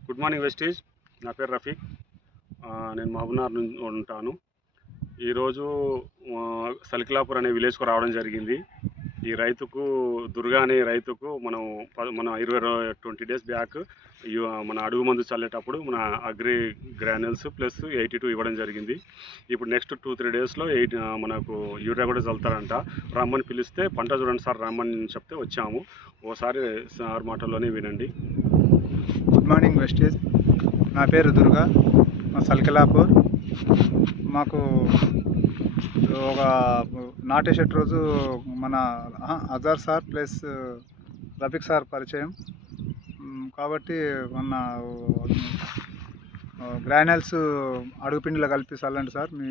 Good morning Vestige నా పేరు రఫీక్ నేను మహబూబ్నగర్ నుంచి ఉంటాను. ఈరోజు సలికిలాపూర్ అనే విలేజ్కు రావడం జరిగింది. ఈ రైతుకు దుర్గా అనే రైతుకు మనం ప- మన ఇరవై ట్వంటీ డేస్ బ్యాక్ మన అడుగు మందు చల్లేటప్పుడు మన agri granules plus eighty two ఇవ్వడం జరిగింది. ఇప్పుడు నెక్స్ట్ టూ త్రీ డేస్లో ఎయిట్ మనకు యూరియా కూడా చల్లుతారంట. రమ్మని పిలిస్తే పంట చూడండి సార్ రమ్మని చెప్తే వచ్చాము. ఓసారి సార్ మాటల్లోనే వినండి. గుడ్ మార్నింగ్ వెస్టేజ్ నా పేరు దుర్గా మా సల్కిలాపూర్. మాకు ఒక నాటేసేట రోజు మన Azhar sir plus Rafiq sir పరిచయం. కాబట్టి మొన్న గ్రానల్స్ అడుగుపిండిలో కలిపి చల్లండి సార్. మీ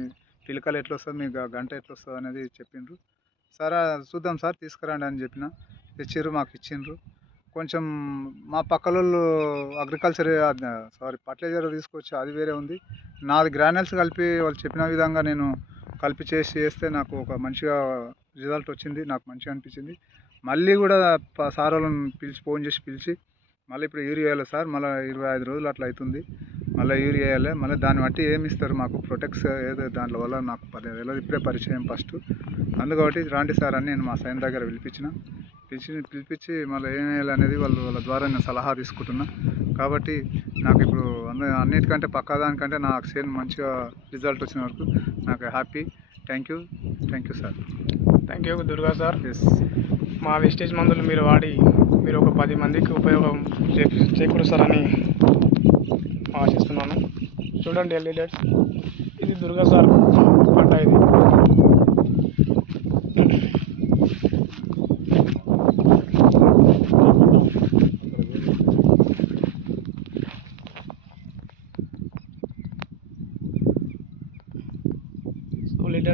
పిలకలు ఎట్లా వస్తుంది మీ గంట ఎట్లా వస్తుంది అనేది చెప్పిండ్రు. సార్ చూద్దాం సార్ తీసుకురండి అని చెప్పిన. తెచ్చిర్రు మాకు ఇచ్చిండ్రు. కొంచెం మా పక్కలోళ్ళు అగ్రికల్చర్ సారీ ఫర్టిలైజర్ తీసుకొచ్చి అది వేరే ఉంది. నాది గ్రానల్స్ కలిపి వాళ్ళు చెప్పిన విధంగా నేను కలిపి చేసి చేస్తే నాకు ఒక మంచిగా రిజల్ట్ వచ్చింది నాకు మంచిగా అనిపించింది. మళ్ళీ కూడా ప- సార్ వాళ్ళని పిలిచి ఫోన్ చేసి పిలిచి మళ్ళీ ఇప్పుడు యూరియా వేయాలి సార్ మళ్ళీ ఇరవై ఐదు రోజులు అట్లా అవుతుంది మళ్ళీ యూరియా వేయాలి మళ్ళీ దాన్ని బట్టి ఏమి ఇస్తారు మాకు ప్రొటెక్ట్స్ ఏదో దాంట్లో వల్ల నాకు పదిహేను వేల ఇప్పుడే పరిచయం ఫస్ట్. అందుకోటి రాండి సార్ అని నేను మా సైన్ దగ్గర పిలిపించిన. పిలిచి పిలిపించి మళ్ళీ ఏం అనేది వాళ్ళు వాళ్ళ ద్వారా నేను సలహా తీసుకుంటున్నా. కాబట్టి నాకు ఇప్పుడు అన్ని అన్నిటికంటే పక్కా దానికంటే నాకు సేమ్ మంచిగా రిజల్ట్ వచ్చిన వరకు నాకు happy. Thank you. Thank you sir. Thank you Durga sir. Yes మా వెస్టేజ్ మందులు మీరు వాడి మీరు ఒక పది మందికి ఉపయోగం చేకూరుస్తారని ఆశిస్తున్నాను. చూడండి లీడర్స్ ఇది దుర్గా సార్ పంట ఇది.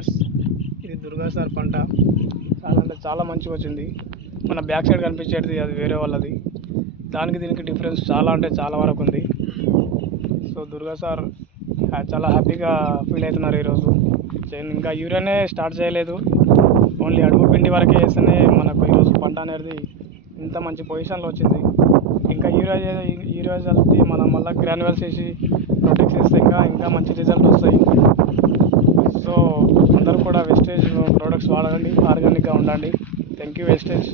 సో ఇది దుర్గా సార్ పంట. చాలా అంటే చాలా మంచిగా వచ్చింది. మన బ్యాక్ సైడ్ కనిపించేది అది వేరే వాళ్ళది. దానికి దీనికి డిఫరెన్స్ చాలా అంటే చాలా వరకు ఉంది. సో దుర్గా సార్ చాలా హ్యాపీగా ఫీల్ అవుతున్నారు ఈరోజు. ఇంకా యూరియానే స్టార్ట్ చేయలేదు. ఓన్లీ అడుగు పిండి వరకే వేస్తేనే మనకు ఈరోజు పంట అనేది ఇంత మంచి పొజిషన్లో వచ్చింది. ఇంకా యూరియా యూరియా చల్లితే మనం మళ్ళీ గ్రాన్యువల్స్ వేసి ప్రొటెక్ట్ చేస్తే ఇంకా ఇంకా మంచి రిజల్ట్ వస్తాయి సో అందరూ కూడా వెస్టేజ్ ప్రోడక్ట్స్ వాడకండి ఆర్గానిక్గా ఉండండి. Thank you wastage